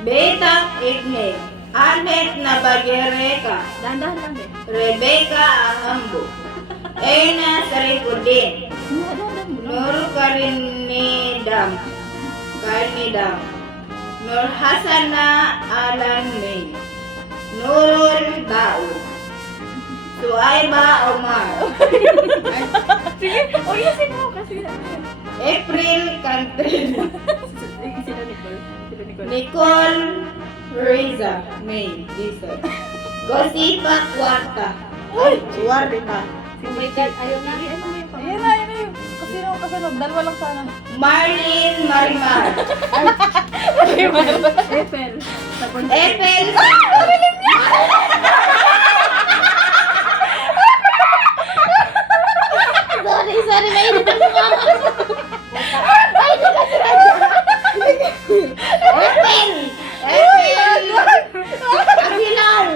Betang Igne, Anet Nabagereka, Dahan-dahan lang eh. Rebecca Ahambo, Ena Sarikudin, Nur Karinidam, Nur Hasana Alan May, Nurul Daud, Suaiba Omar, Sige, ulisin mo kasi. April Cantrell, Sino Nicole? Sino Nicole? Nicole Reza May, Dizon, Gosipa Cuarta, Cuarta, Ayun na. Ayun na yun. Kasi nung kasunod, dalawa lang sana. Marlene Marimar, Epel. Epel, sorry, mainit ang mukha ko. Ay, Epel, Aguilar,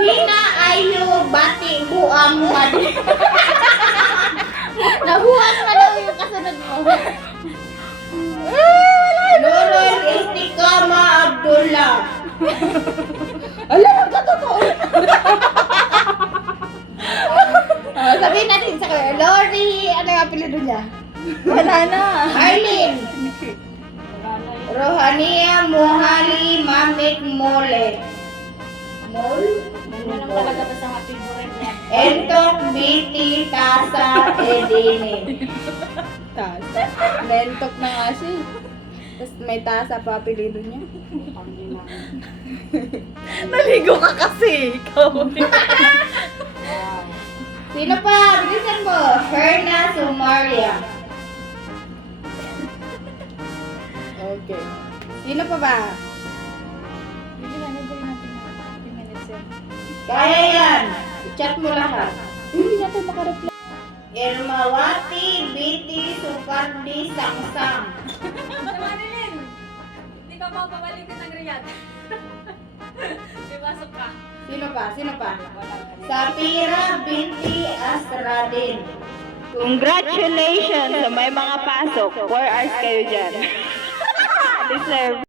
Bina Ayu Bati Buang Madi. Nabuang na daw yung kasunod mo. Nurul Istiqama Abdullah. Alam mo, totoo. Sabihin natin sa kanya, Lori, ano yung apelido niya? Wala na. Arlene, Rohania Mohali Mamik Mole. Ano lang talaga ba sa mga favorite niya? Entok Biti Tasa Edine. Tasa. Nentok na nga siya. Tapos may tasa pa apelido niya. Naligo ka kasi. Ikaw. Sino pa? Bilisan mo. Herna Sumaria. Okay. Sino pa ba? Hindi na, nagawin natin na 50 minutes yun. Kaya yan. I-chat mo lahat. Hindi natin makareply. Irmawati Biti Sukardi Sangsang. Manilin! Hindi ka pa pabalikin ng Riyadh. Ipasok ka. Sino pa? Sapira Binti Astradin. Congratulations sa may mga pasok. 4 hours kayo dyan. Deserve.